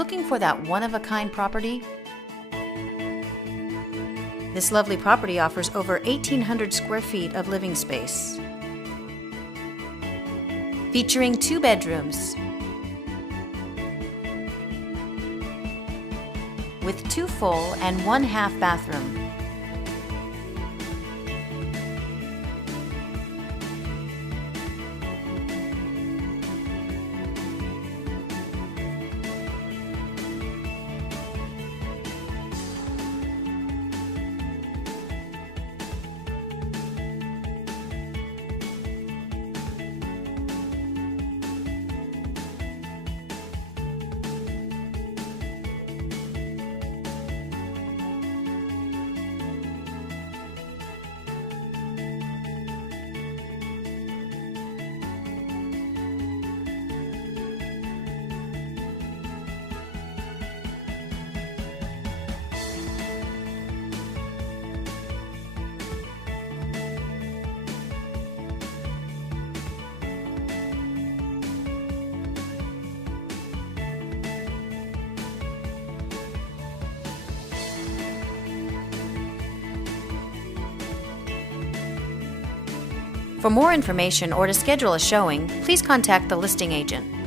Looking for that one-of-a-kind property? This lovely property offers over 1,800 square feet of living space, featuring 2 bedrooms with 2 full and 1 half bathroom. For more information or to schedule a showing, please contact the listing agent.